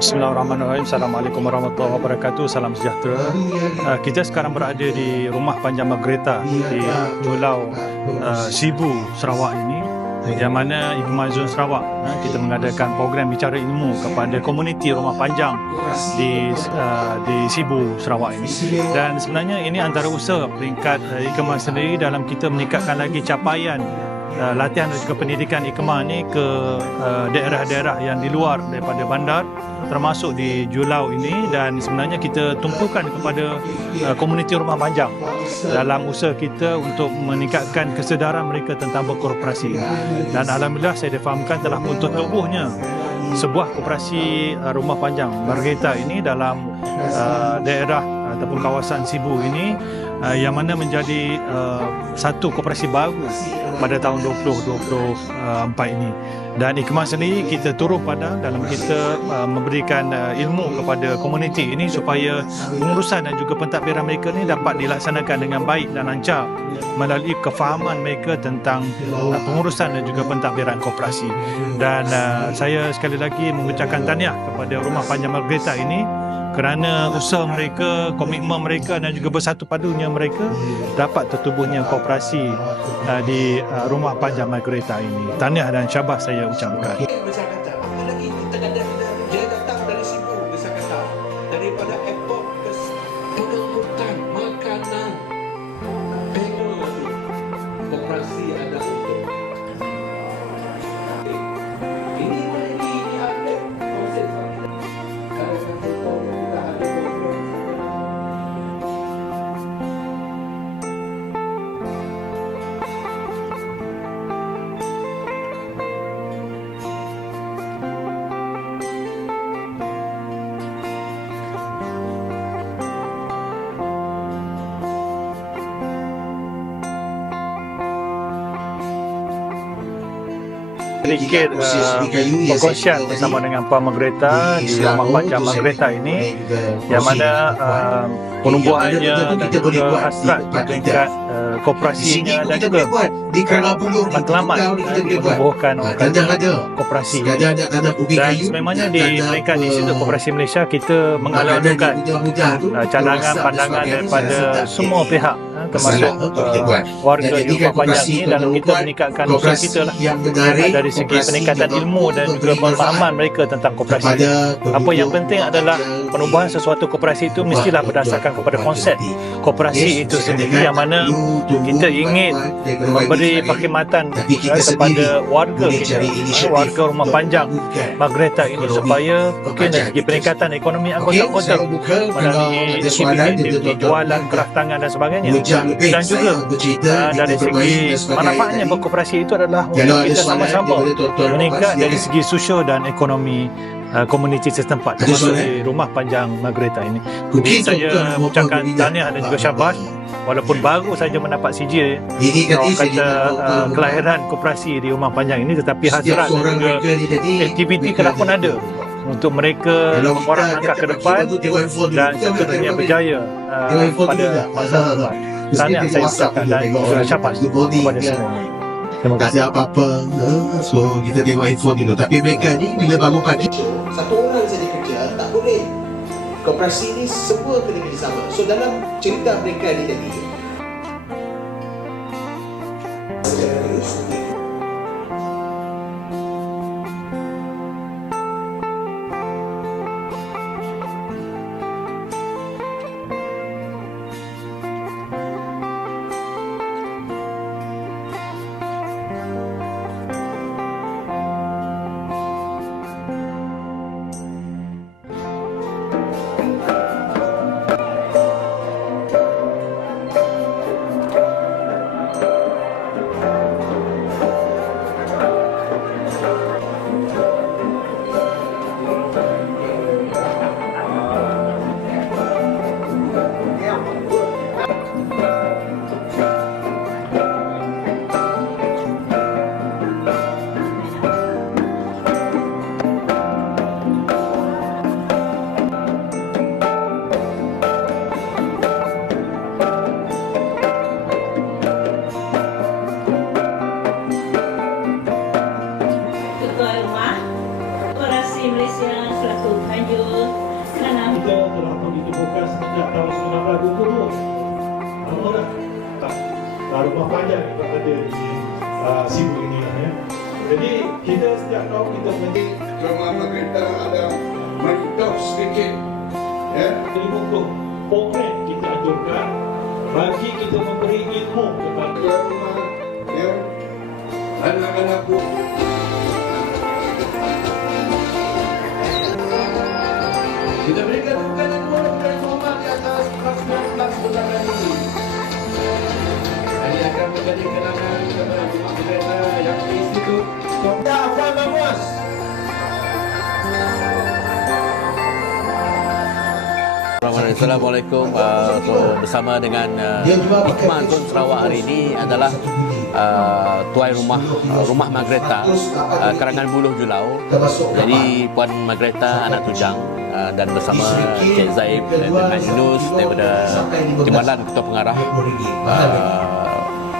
Bismillahirrahmanirrahim. Assalamualaikum warahmatullahi wabarakatuh. Salam sejahtera. Kita sekarang berada di Rumah Panjang Margareta di Julau Sibu, Sarawak ini, yang mana Hikmah Zon Sarawak kita mengadakan program bicara ilmu kepada komuniti rumah panjang di Sibu, Sarawak ini. Dan sebenarnya ini antara usaha peringkat Hikmah sendiri dalam kita meningkatkan lagi capaian latihan dan juga pendidikan Hikmah ni ke daerah-daerah yang di luar daripada bandar, termasuk di Julau ini. Dan sebenarnya kita tumpukan kepada komuniti rumah panjang dalam usaha kita untuk meningkatkan kesedaran mereka tentang berkorporasi. Dan alhamdulillah saya difahamkan telah pun tubuhnya sebuah koperasi rumah panjang Margareta ini dalam daerah ataupun kawasan Sibu ini, yang mana menjadi satu koperasi baru pada tahun 2024 ini. Dan Hikmah sendiri kita turun pada dalam kita memberikan ilmu kepada komuniti ini supaya pengurusan dan juga pentadbiran mereka ni dapat dilaksanakan dengan baik dan lancar melalui kefahaman mereka tentang pengurusan dan juga pentadbiran koperasi. Dan saya sekali lagi mengucapkan tahniah kepada Rumah Panjang Margareta ini kerana usaha mereka, komitmen mereka dan juga bersatu padunya mereka dapat tertubuhnya koperasi di Rumah Panjang Margareta ini. Tahniah dan syabas saya ucapkan. Apalagi kita dia datang dari Sibu ke Jakarta, daripada airport ke pengangkutan makanan, payment, koperasi ada untuk ini ada konsep kalau kita ada program. Sedikit perkongsian bersama dengan Puan Margareta di Rumah Panjang Margareta ini, yang mana penubuhannya dan juga hasrat peringkat koperasinya dan juga matlamat menubuhkan koperasi. Dan sememangnya di peringkat Institut Koperasi Malaysia kita mengalu-alukan cadangan pandangan daripada semua pihak, termasuk warga di Rumah Panjang ini, dalam kita meningkatkan usaha kita lah dari segi peningkatan ilmu dan juga pemahaman mereka tentang koperasi. Apa yang penting adalah penubuhan sesuatu koperasi itu mestilah berdasarkan kepada konsep koperasi itu sendiri, yang mana kita ingin memberi perkhidmatan kepada warga kita, warga Rumah Panjang Margareta ini, supaya mungkin dari segi peningkatan ekonomi anggota-anggota melalui aktiviti jualan, kraftangan dan sebagainya. Dan juga dari segi manfaatnya berkoperasi itu adalah untuk kita sama-sama meningkat dari segi sosial dan ekonomi komuniti setempat, termasuk di Rumah Panjang Margareta ini. Jadi saya mengucapkan tahniah dan juga syabas, walaupun baru saja mendapat sijil kelahiran koperasi di Rumah Panjang ini, tetapi hasrat dan juga aktiviti telah pun ada untuk mereka memborang langkah ke depan dan seterusnya berjaya pada masa depan. Tahniah saya ucapkan dan syabas kepada semua. Terima kasih apa-apa. So kita tengok handphone dulu. Tapi mereka ni bila bangun pagi, Satu orang saja kerja tak boleh. Koperasi ni semua kena kerjasama. So dalam cerita mereka ni tadi, rumah panjang yang berada di Sibu ini lah ya. Jadi kita setiap tahun kita menjadi Rumah Maghreta ada mentok sedikit. Ya. dari buku program kita anjurkan bagi kita memberi ilmu kepada Tuan rumah, ya. Anak-anak pun. Kita berikan tekanan dua bulan rumah di atas kelas 19 bulan ini. Ini akan menjadi kenangan kepada rumah Maghreta yang di Institut Kota Puan Bagus. Assalamualaikum. Bersama dengan Hikmah Zon Sarawak hari ini adalah tuai rumah Maghreta Karangan Buluh Julau. Jadi Puan Maghreta anak tujang dan bersama Cik Zaib dan Mak Yunus daripada Timbalan Ketua Pengarah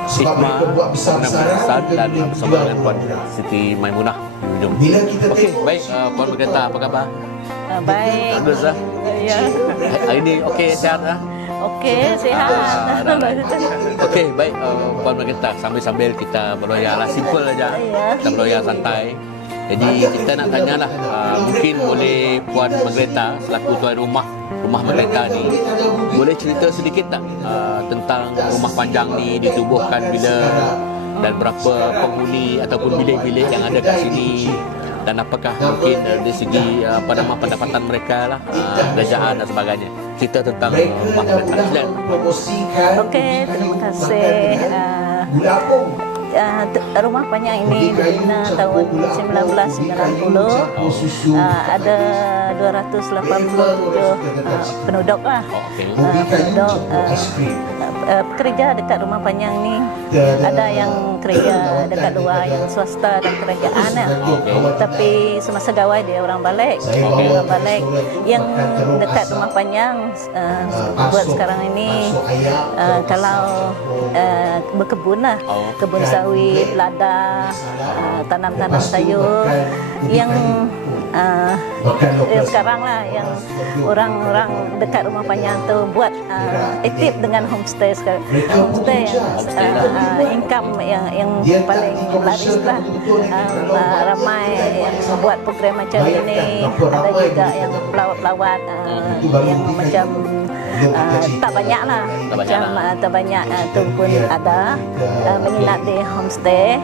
Hikmah Penampilan dan bersama dengan Puan Siti Maimunah di ujung. Okey, baik Puan Maghreta, apa khabar? Baik. Alhamdulillah. Ya. Hari ini okey, sihat ah? Okey, sihat. Okey, baik Puan Maghreta, sambil-sambil kita berloya lah, simple aja. Kita berloya santai. Jadi kita nak tanyalah, mungkin boleh Puan Maghreta selaku tuan rumah Maghreta ni boleh cerita sedikit tak tentang rumah panjang ni ditubuhkan bila dan berapa penghuni ataupun bilik-bilik yang ada kat sini, dan apakah mungkin dari segi pendapatan mereka lah, kerajaan dan sebagainya. Cerita tentang rumah Maghreta. Okey, terima kasih. Rumah panjang ini dibina tahun 1990. Ada 287 penduduk lah. Penduduk pekerja dekat rumah panjang ni ada yang kerja dekat luar, yang swasta dan kerajaan lah. Tapi semasa gawai dia orang balik. Orang balik yang dekat rumah panjang buat sekarang ini kalau berkebun lah, kebun sawit, lada, tanam-tanam sayur yang sekarang lah yang orang-orang dekat rumah panjang tu buat aktif dengan homestay sekarang. Homestay yang income yang paling laris lah. Ramai yang buat program macam ini. Ada juga yang pelawat-pelawat yang macam tak banyak lah, tak banyak tu pun ada menginap di homestay.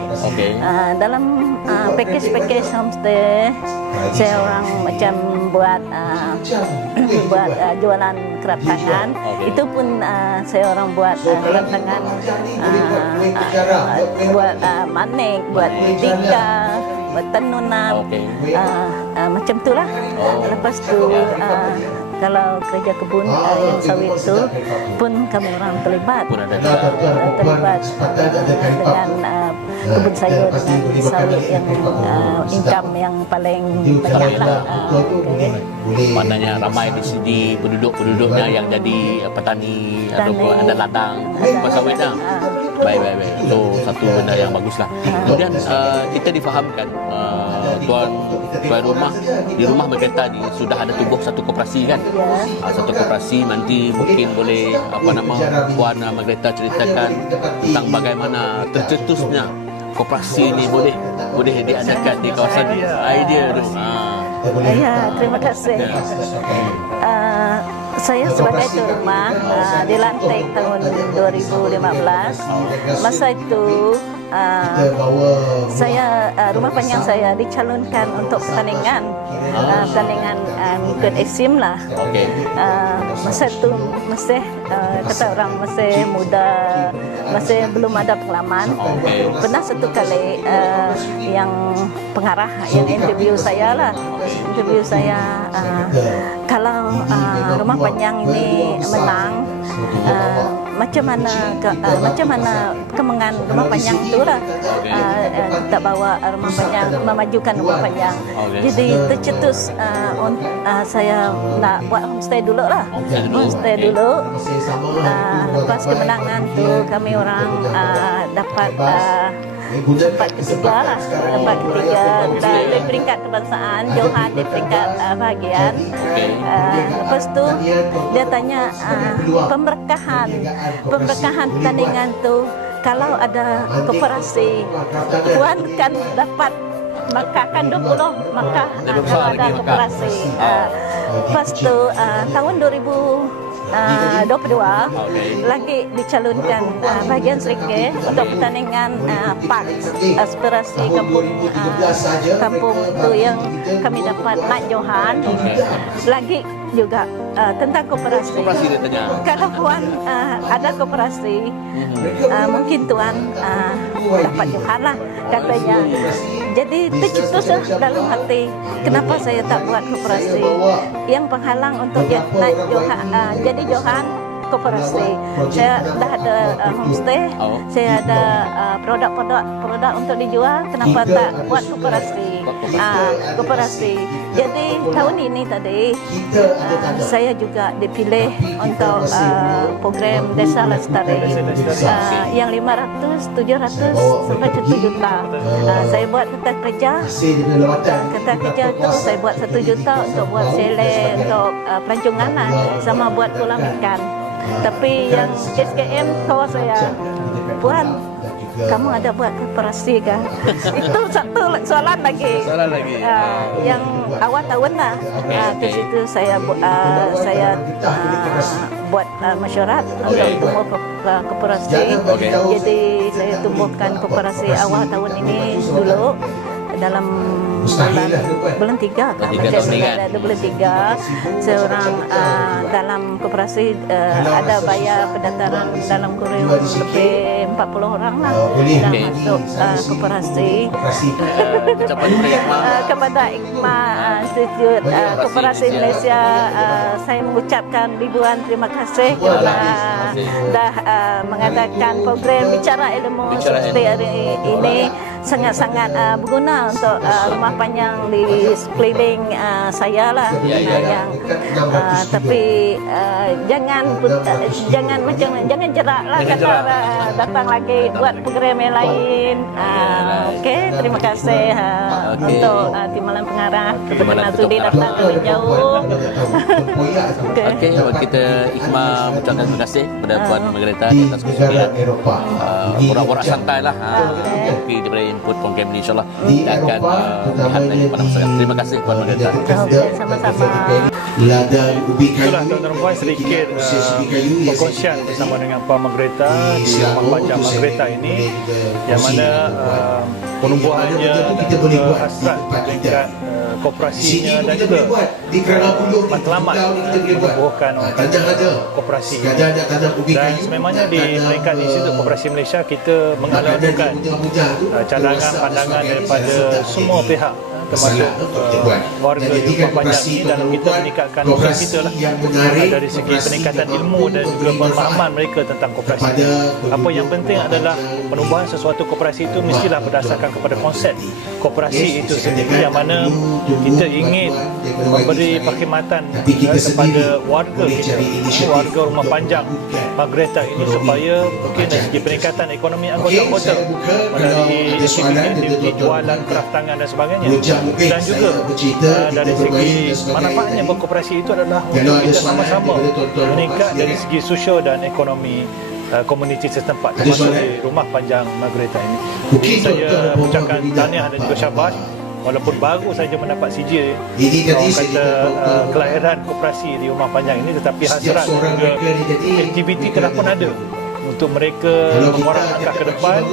Dalam package homestay saya orang macam buat jualan kerap tangan. Itu pun saya orang buat kerap tangan, buat manik, buat tika, buat tenunan, macam tu lah. Lepas tu kalau kerja kebun yang sawit tu pun kami orang terlibat dengan kebun sayur dengan sawit yang income yang paling banyak lah. Maknanya ramai di sini penduduknya yang jadi petani ataupun ada ladang sawit lah. Baik. Itu satu benda yang baguslah. Kemudian kita difahamkan tuan rumah di rumah Maghreta ni sudah ada tubuh satu koperasi kan? Satu koperasi. Nanti mungkin boleh Puan Maghreta ceritakan tentang bagaimana tercetusnya koperasi ni boleh diadakan di kawasan ni. Idea tu. Ya, terima kasih. Saya sebagai tuan rumah dilantik tahun 2015. Masa itu saya rumah panjang saya dicalonkan untuk pertandingan ikut EXIM lah. Masa itu masih kata orang masih muda, masih belum ada pengalaman. Pernah satu kali yang pengarah yang interview saya kalau rumah panjang ini menang, macam mana perkembangan rumah panjang itu lah, kita bawa rumah panjang, memajukan rumah panjang. Jadi tercetus saya nak buat homestay dulu lah. Lepas kemenangan tu kami orang dapat tempat ketiga dan di peringkat kebangsaan, Johan di peringkat bahagian. Lepas tu dia tanya pemberkahan pertandingan tu kalau ada koperasi, Puan kan dapat makan 20 maka Lebih besar kalau ada lagi makan. koperasi. Lepas tu tahun 2022 lagi dicalonkan bahagian Serikit untuk pertandingan park aspirasi kampung tu yang kami dapat naik Johan. Lagi juga tentang koperasi. Koperasi dia tanya. Kalau Puan ada koperasi, mungkin Tuan dapat Johan lah katanya. Jadi tercetuslah dalam hati, kenapa saya tak buat koperasi? Yang penghalang untuk naik Johan, jadi Johan koperasi. Saya dah ada homestay, saya ada produk untuk dijual. Kenapa tak buat koperasi? Koperasi. Jadi tahun ini tadi saya juga dipilih untuk program Desa Lestari yang 500, 700 sampai 1 juta. Saya buat kertas kerja. Kertas kerja itu saya buat 1 juta untuk buat sele untuk pelancongan lah, sama buat kolam ikan. Tapi yang SKM kawan saya, Puan, kamu ada buat koperasi kan? Itu satu soalan lagi. Soalan lagi. Yang awal tahun lah. Ke situ saya buat mesyuarat untuk tumbuh koperasi. Jadi saya tumbuhkan koperasi awal tahun ini dulu dalam bulan 3 kan? Ada bulan 3 seorang dalam koperasi ada bayar pendaftaran dalam kurun lebih 40 orang lah dah masuk koperasi. Kepada Ikhmah Institut Koperasi Malaysia, saya mengucapkan ribuan terima kasih kerana dah mengadakan program Bicara Ilmu seperti hari ini. Sangat-sangat berguna untuk rumah panjang di sekeliling saya lah. Tapi jangan jerak lah kata datang lagi buat program yang lain. Okey, terima kasih untuk Timbalan Pengarah Ketua Sudi datang dari jauh. Okey, kita Ikhmah ucapkan terima kasih kepada Puan Margareta di atas kesudian borak-borak santai lah. Mungkin daripada input program ini insyaAllah kita akan melihat lagi pada masa akan. Terima kasih Puan Margareta. Sama-sama. Ladang ubi kayu. Itulah tuan-tuan dan puan sedikit perkongsian bersama dengan Puan Margareta di Rumah Panjang Margareta ini, yang mana penubuhannya dan juga hasrat peringkat koperasinya dan juga matlamat menubuhkan koperasi. Dan sememangnya di peringkat Institut Koperasi Malaysia kita mengalami cadangan pandangan daripada semua pihak, termasuk warga di Rumah Panjang ini, dalam kita meningkatkan usaha kita lah dari segi peningkatan ilmu dan juga pemahaman mereka tentang koperasi. Apa yang penting adalah penubuhan sesuatu koperasi itu mestilah berdasarkan kepada konsep koperasi itu sendiri, yang mana kita ingin memberi perkhidmatan kepada warga kita, warga Rumah Panjang Margareta ini, supaya mungkin dari segi peningkatan ekonomi anggota-anggota melalui aktiviti jualan kraft tangan dan sebagainya, dan juga dari segi manfaatnya berkoperasi itu adalah untuk kita sama-sama meningkat dari segi sosial dan ekonomi komuniti setempat, termasuk di Rumah Panjang Margareta ini. Jadi saya ucapkan tahniah dan juga syabas, walaupun baru saja mendapat sijil orang kata kelahiran koperasi di Rumah Panjang ini, tetapi hasrat dan juga aktiviti telah pun ada untuk mereka mengorak langkah ke depan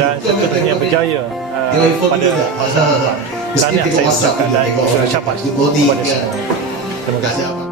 dan seterusnya berjaya pada masa depan. Tahniah saya ucapkan dan syabas kepada semua. Terima kasih.